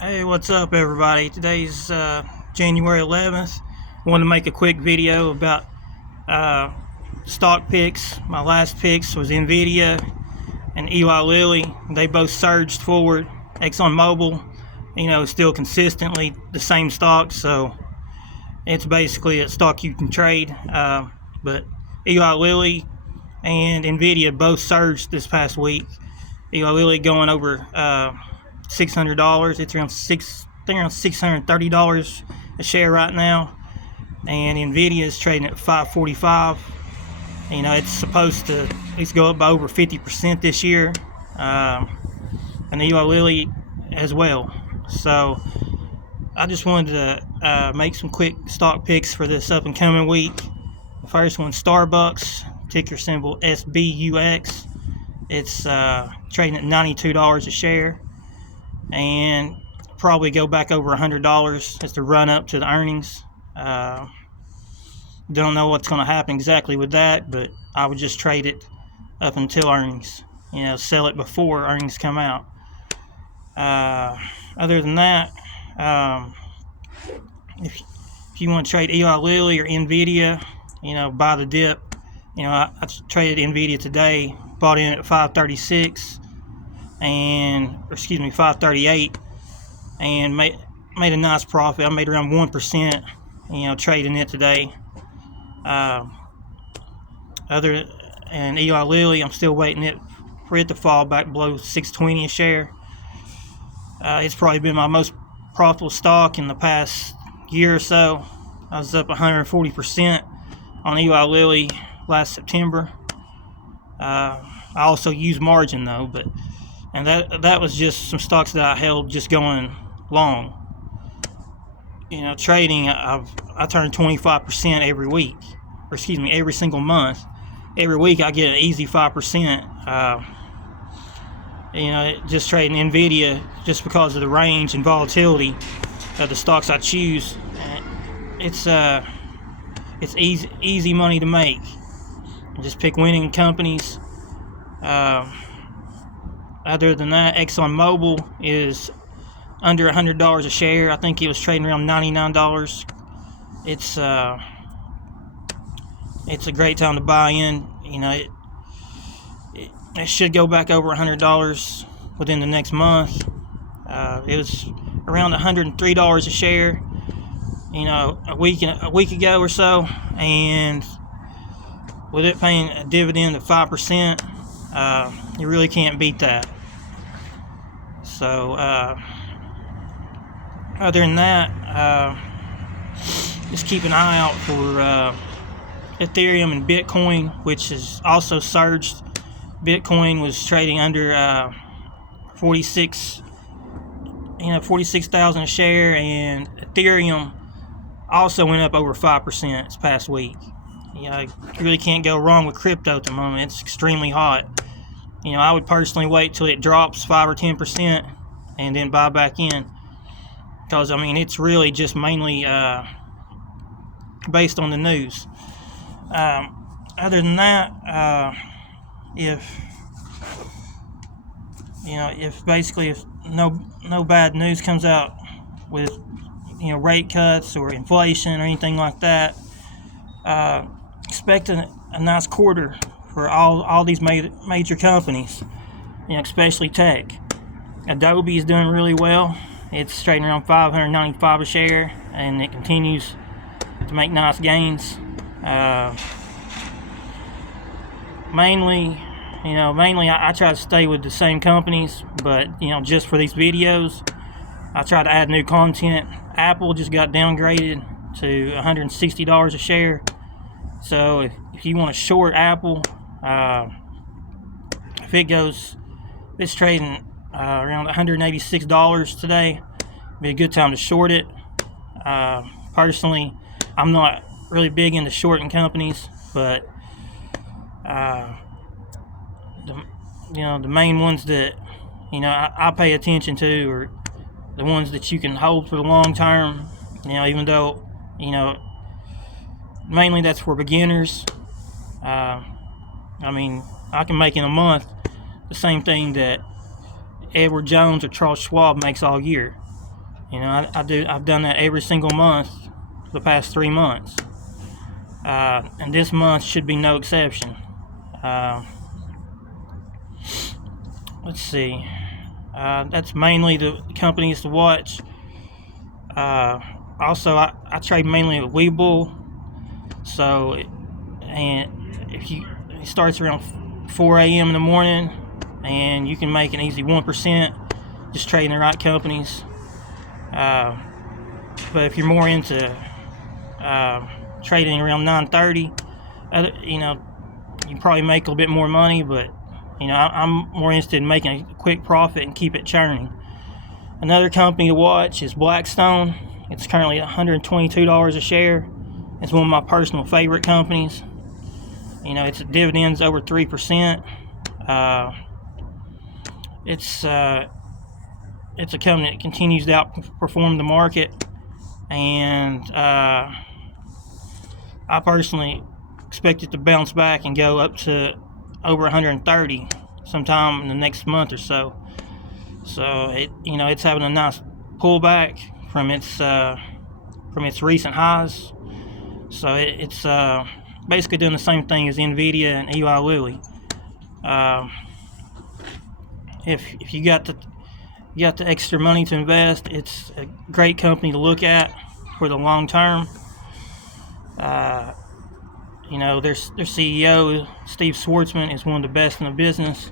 Hey, what's up everybody? Today's January 11th. I wanted to make a quick video about stock picks. My last picks was NVDA and Eli Lilly. They both surged forward. XOM Mobile, still consistently the same stock, so it's basically a stock you can trade. But Eli Lilly and NVIDIA both surged this past week. Eli Lilly going over $600. It's around $630 a share right now, and NVIDIA is trading at $545. It's supposed to at least go up by over 50% this year, and Eli Lilly as well. So I just wanted to make some quick stock picks for this up and coming week. The first one, Starbucks, ticker symbol SBUX. It's trading at $92 a share, and probably go back over $100 as the run up to the earnings. Don't know what's going to happen exactly with that, but I would just trade it up until earnings. Sell it before earnings come out. Other than that, if you want to trade Eli Lilly or NVIDIA, buy the dip. I traded NVIDIA today, bought in at 536 538, and made a nice profit. I made around 1%, trading it today. And Eli Lilly, I'm still waiting for it to fall back below $620 a share. It's probably been my most profitable stock in the past year or so. I was up 140% on Eli Lilly last September. I also used margin though, and that was just some stocks that I held just going long. Trading, I turn 25% every week, every single month. Every week I get an easy 5%. Just trading NVIDIA just because of the range and volatility of the stocks I choose. It's easy money to make. Just pick winning companies. Other than that, XOM Mobile is under $100 a share. I think it was trading around $99. It's a great time to buy in. It should go back over $100 within the next month. It was around $103 a share, a week ago or so, and with it paying a dividend of 5%, you really can't beat that. So other than that, just keep an eye out for Ethereum and Bitcoin, which has also surged. Bitcoin was trading under 46,000 a share, and Ethereum also went up over 5% this past week. You really can't go wrong with crypto at the moment. It's extremely hot. I would personally wait till it drops 5 or 10% and then buy back in, because it's really just mainly based on the news. Other than that, if no bad news comes out with rate cuts or inflation or anything like that, expect a nice quarter for all these major companies, especially tech. Adobe is doing really well. It's trading around $595 a share, and it continues to make nice gains. Mainly I try to stay with the same companies, but just for these videos, I try to add new content. Apple just got downgraded to $160 a share. So if you want to short Apple, if it's trading around $186 today, it'd be a good time to short it. Personally, I'm not really big into shorting companies, but the main ones that I pay attention to are the ones that you can hold for the long term. Even though mainly that's for beginners. I can make in a month the same thing that Edward Jones or Charles Schwab makes all year. You know, I've done that every single month for the past 3 months, and this month should be no exception. Let's see. That's mainly the companies to watch. Also, I trade mainly with Webull. So, and if it starts around 4 a.m. in the morning, and you can make an easy 1% just trading the right companies. But if you're more into trading around 9:30, you know, you probably make a little bit more money. But you know, I'm more interested in making a quick profit and keep it churning. Another company to watch is Blackstone. It's currently $122 a share. It's one of my personal favorite companies. You know, its dividends over 3%. It's a company that continues to outperform the market, and I personally expect it to bounce back and go up to over 130 sometime in the next month or so. So it's having a nice pullback from its recent highs. So it's basically doing the same thing as NVDA and Eli Lilly. If you got the extra money to invest, it's a great company to look at for the long term. You know, their CEO, Steve Schwartzman, is one of the best in the business.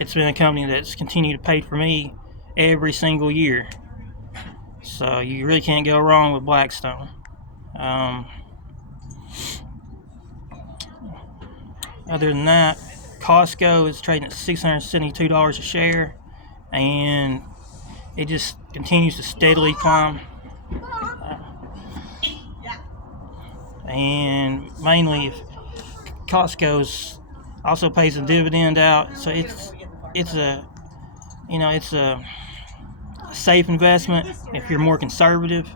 It's been a company that's continued to pay for me every single year. So you really can't go wrong with Blackstone. Other than that, Costco is trading at $672 a share, and it just continues to steadily climb. And mainly, Costco's also pays a dividend out, so it's a safe investment if you're more conservative.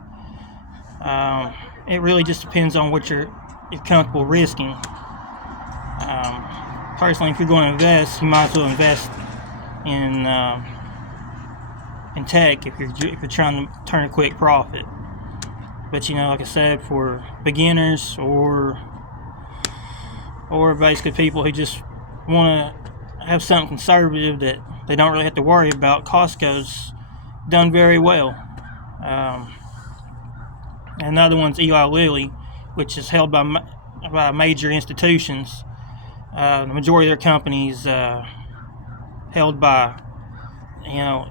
It really just depends on what you're comfortable risking. Personally, if you're going to invest, you might as well invest in tech if you're trying to turn a quick profit. But you know, like I said, for beginners or basically people who just want to have something conservative that they don't really have to worry about, Costco's done very well. Another one's Eli Lilly, which is held by major institutions. The majority of their companies held by, you know,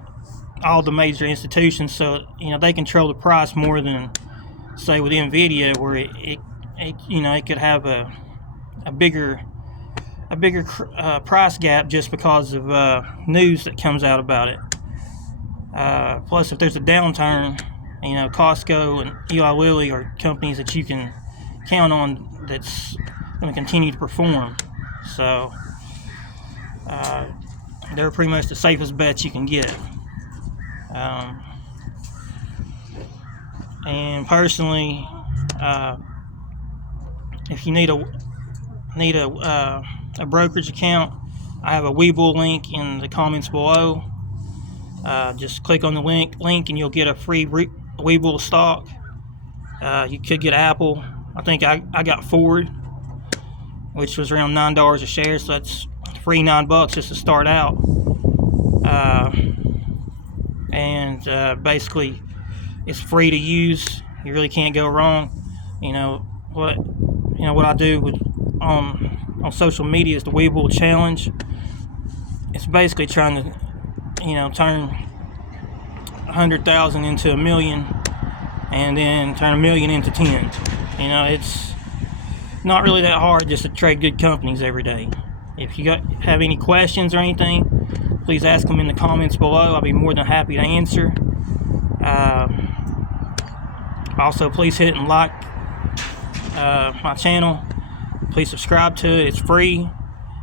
all the major institutions, so you know they control the price more than, say, with NVDA, where it could have a bigger price gap just because of news that comes out about it. Plus, if there's a downturn, you know, Costco and Eli Lilly are companies that you can count on that's going to continue to perform. So they're pretty much the safest bets you can get. And personally, if you need a brokerage account, I have a Webull link in the comments below. Just click on the link and you'll get a free Webull stock. You could get Apple. I think I got Ford, which was around $9 a share, so that's free $9 just to start out. And basically, it's free to use. You really can't go wrong. You know what I do with on social media is the Webull challenge. It's basically trying to, you know, turn 100,000 into a million, and then turn a million into 10. You know, it's not really that hard just to trade good companies every day. If you have any questions or anything, please ask them in the comments below. I'll be more than happy to answer. Also, please hit and like my channel. Please subscribe to it. It's free.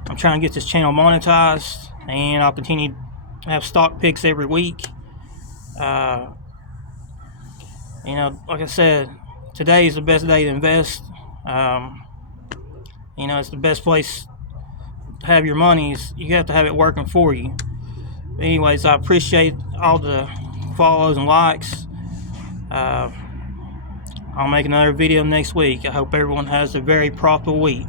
I'm trying to get this channel monetized, and I'll continue to have stock picks every week. You know, like I said, today is the best day to invest. You know, it's the best place to have your money. You have to have it working for you. Anyways, I appreciate all the follows and likes. I'll make another video next week. I hope everyone has a very profitable week.